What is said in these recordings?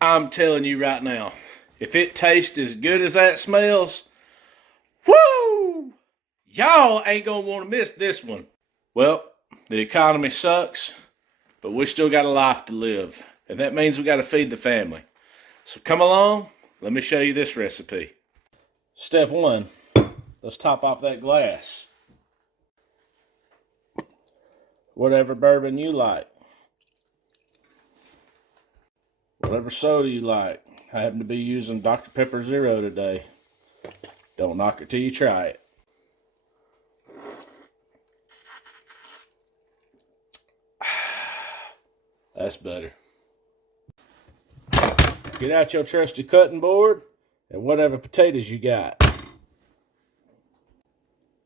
I'm telling you right now, if it tastes as good as that smells, whoo! Y'all ain't gonna want to miss this one. Well, the economy sucks, but we still got a life to live, and that means we got to feed the family. So come along, let me show you this recipe. Step one, let's top off that glass. Whatever bourbon you like. Whatever soda you like. I happen to be using Dr. Pepper Zero today. Don't knock it till you try it. That's better. Get out your trusty cutting board and whatever potatoes you got.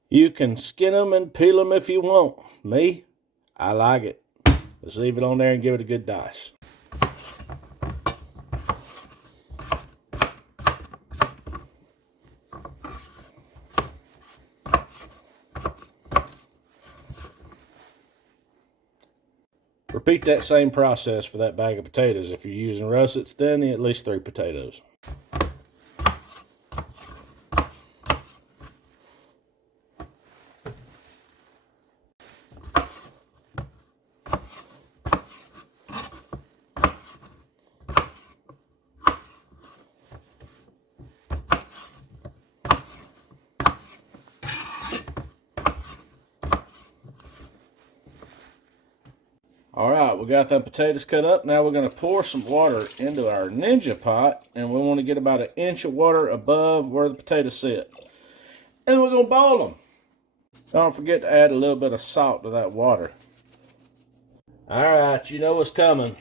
You can skin them and peel them if you want. Me, I like it. Let's leave it on there and give it a good dice. Repeat that same process for that bag of potatoes. If you're using russets, then at least 3 potatoes. Alright, we got them potatoes cut up. Now we're going to pour some water into our Ninja pot, and we want to get about 1 inch of water above where the potatoes sit. And we're going to boil them. Don't forget to add a little bit of salt to that water. Alright, you know what's coming.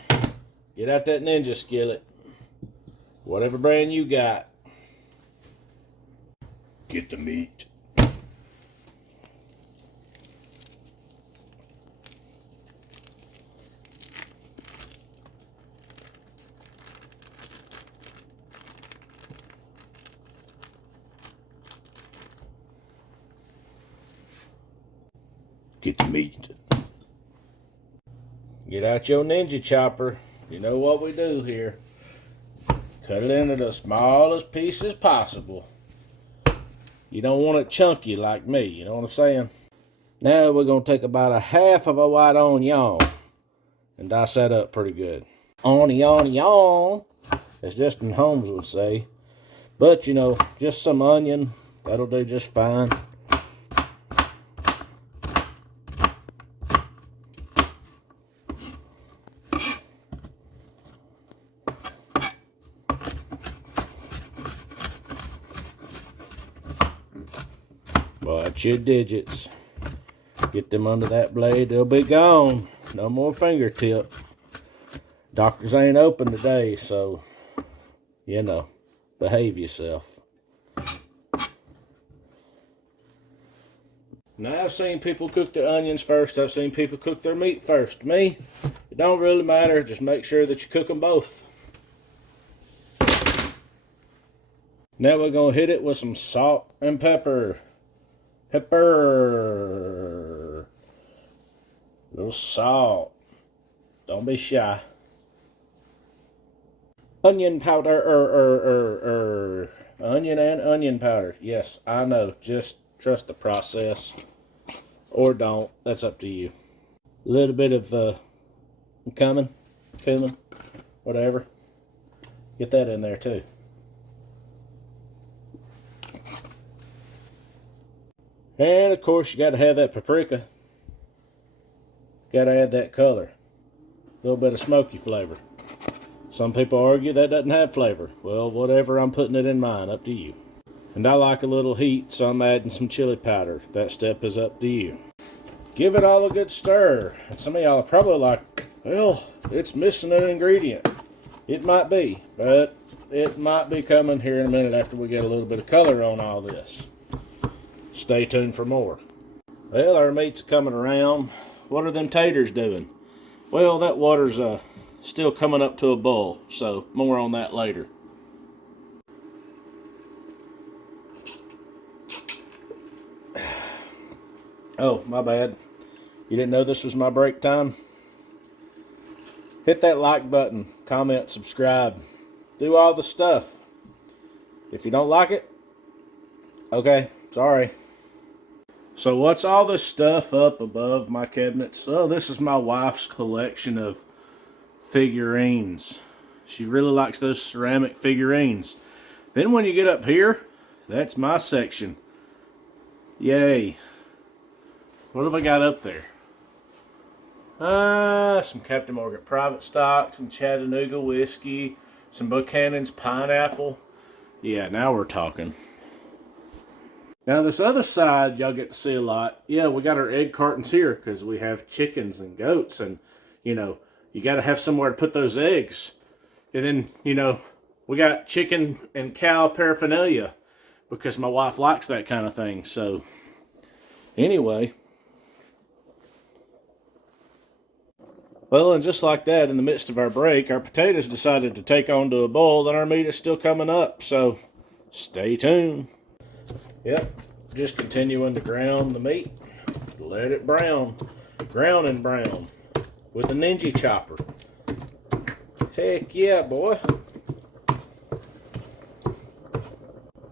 Get out that Ninja skillet. Whatever brand you got. Get the meat. Get the meat. Get out your Ninja chopper. You know what we do here. Cut it into the smallest pieces possible. You don't want it chunky like me, you know what I'm saying? Now we're going to take about 1/2 of a white onion and dice that up pretty good. Onion, as Justin Holmes would say. But, you know, just some onion, that'll do just fine. Watch your digits. Get them under that blade, they'll be gone. No more fingertip. Doctors ain't open today, so, you know, behave yourself. Now, I've seen people cook their onions first. I've seen people cook their meat first. Me, it don't really matter. Just make sure that you cook them both. Now we're going to hit it with some salt and pepper. Pepper. A little salt. Don't be shy. Onion powder. Onion and onion powder. Yes, I know. Just trust the process. Or don't. That's up to you. A little bit of cumin, whatever. Get that in there too. And of course, you got to have that paprika. Got to add that color. A little bit of smoky flavor. Some people argue that doesn't have flavor. Well, whatever, I'm putting it in mine. Up to you. And I like a little heat, so I'm adding some chili powder. That step is up to you. Give it all a good stir. And some of y'all are probably like, well, it's missing an ingredient. It might be, but it might be coming here in a minute after we get a little bit of color on all this. Stay tuned for more. Well, our meat's coming around. What are them taters doing? Well, that water's still coming up to a boil, so more on that later. Oh, my bad. You didn't know this was my break time? Hit that like button, comment, subscribe. do all the stuff. If you don't like it, okay, sorry. So what's all this stuff up above my cabinets? Oh, this is my wife's collection of figurines. She really likes those ceramic figurines. Then when you get up here, that's my section. Yay. What have I got up there? Some Captain Morgan Private Stock, some Chattanooga whiskey, some Buchanan's pineapple. Yeah, now we're talking. Now this other side, y'all get to see a lot. Yeah, we got our egg cartons here because we have chickens and goats, and you know, you got to have somewhere to put those eggs. And then, you know, we got chicken and cow paraphernalia because my wife likes that kind of thing. So anyway, well, and just like that, in the midst of our break, our potatoes decided to take on to a boil, and our meat is still coming up, so stay tuned. Yep, just continuing to ground the meat. Let it brown. Ground and brown with the Ninja chopper. Heck yeah, boy.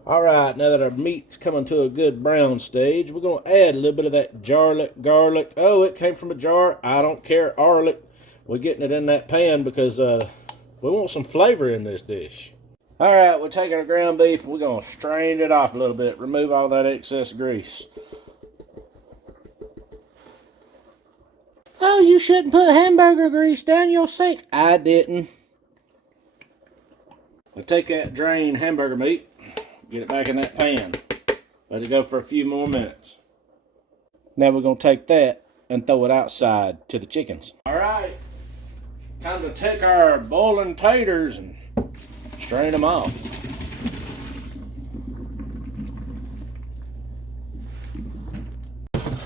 Alright, now that our meat's coming to a good brown stage, we're going to add a little bit of that garlic. Oh, it came from a jar. I don't care, garlic. We're getting it in that pan because we want some flavor in this dish. Alright, we're taking our ground beef. We're going to strain it off a little bit. Remove all that excess grease. Oh, you shouldn't put hamburger grease down your sink. I didn't. We'll take that drained hamburger meat. Get it back in that pan. Let it go for a few more minutes. Now we're going to take that and throw it outside to the chickens. Alright. Time to take our boiling taters and strain them off.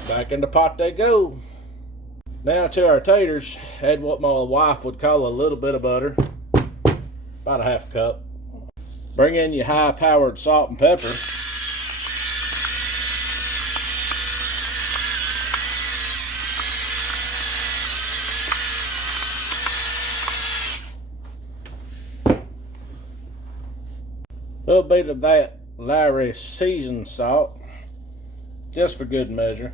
Back in the pot they go. Now to our taters, add what my wife would call a little bit of butter. About a half cup. Bring in your high-powered salt and pepper. A little bit of that Lawry seasoned salt, just for good measure.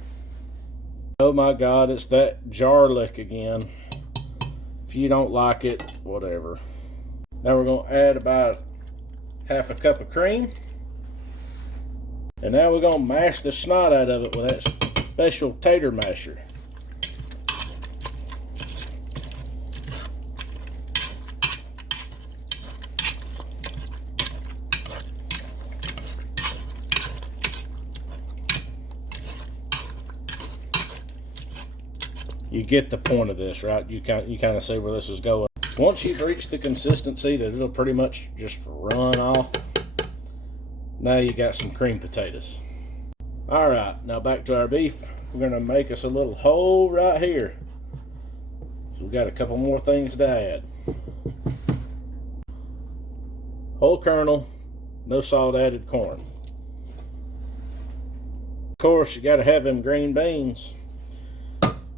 Oh my God, it's that garlic again. If you don't like it, whatever. Now we're going to add about half a cup of cream. And now we're going to mash the snot out of it with that special tater masher. You get the point of this, right? You kind of see where this is going. Once you've reached the consistency that it'll pretty much just run off, now you got some cream potatoes. All right, now back to our beef. We're gonna make us a little hole right here. So we got a couple more things to add. Whole kernel, no salt added corn. Of course, you gotta have them green beans.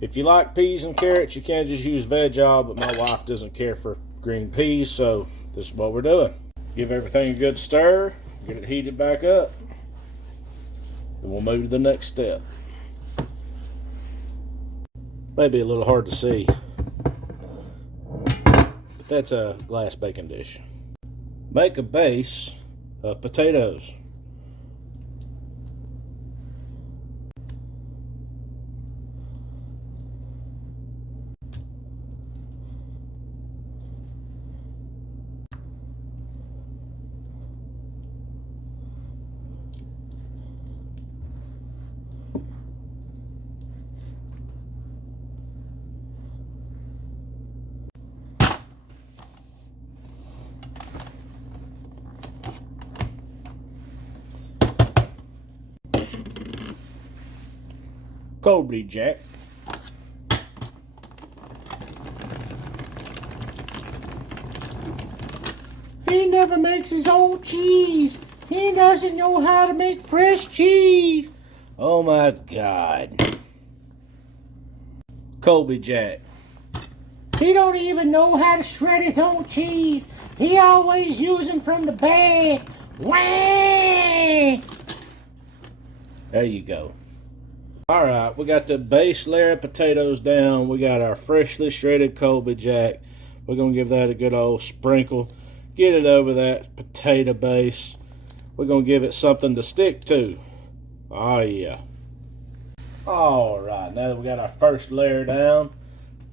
If you like peas and carrots, you can just use veg-all, but my wife doesn't care for green peas, so this is what we're doing. Give everything a good stir, get it heated back up, then we'll move to the next step. Maybe a little hard to see, but that's a glass baking dish. Make a base of potatoes. Colby Jack. He never makes his own cheese. He doesn't know how to make fresh cheese. Oh my God. Colby Jack. He don't even know how to shred his own cheese. He always using from the bag. Wah! There you go. All right, we got the base layer of potatoes down. We got our freshly shredded Colby Jack. We're gonna give that a good old sprinkle. Get it over that potato base. We're gonna give it something to stick to. Oh yeah. All right, now that we got our first layer down,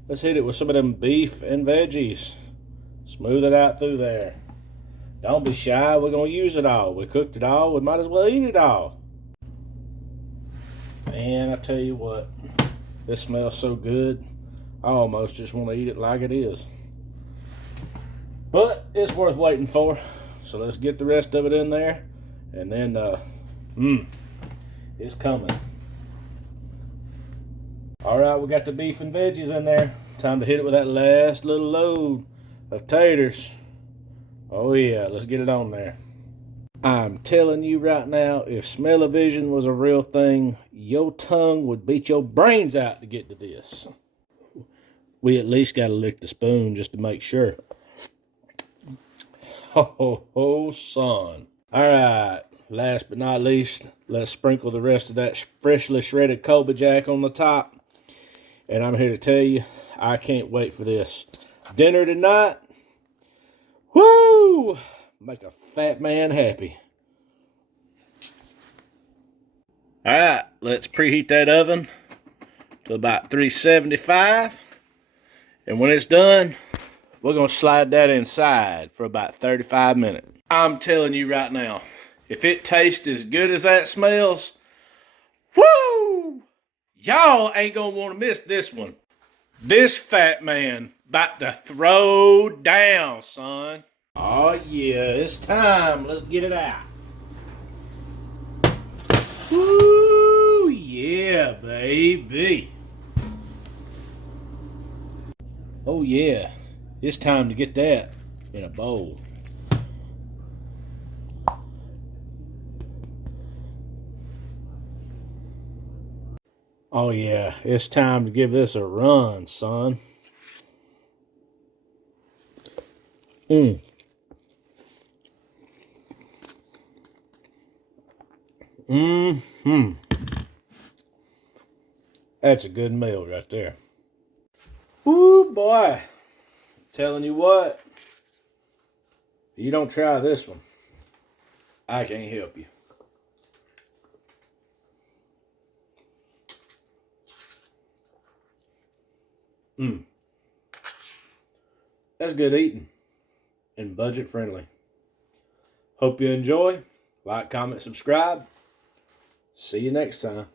let's hit it with some of them beef and veggies. Smooth it out through there. Don't be shy, we're gonna use it all. We cooked it all, we might as well eat it all. Man, I tell you what, this smells so good. I almost just want to eat it like it is. But it's worth waiting for. So let's get the rest of it in there. And then, it's coming. All right, we got the beef and veggies in there. Time to hit it with that last little load of taters. Oh yeah, let's get it on there. I'm telling you right now, if smell-o-vision was a real thing, your tongue would beat your brains out to get to this. We at least got to lick the spoon just to make sure. Oh, son. All right, last but not least, let's sprinkle the rest of that freshly shredded Colby Jack on the top. And I'm here to tell you, I can't wait for this. Dinner tonight, woo! Make a fat man happy. All right, let's preheat that oven to about 375. And when it's done, we're going to slide that inside for about 35 minutes. I'm telling you right now, if it tastes as good as that smells, woo! Y'all ain't going to want to miss this one. This fat man about to throw down, son. Oh yeah, it's time. Let's get it out. Woo, yeah, baby. Oh yeah, it's time to get that in a bowl. Oh yeah, it's time to give this a run, son. That's a good meal right there. Ooh, boy. Telling you what, if you don't try this one, I can't help you. That's good eating and budget friendly. Hope you enjoy. Like, comment, subscribe. See you next time.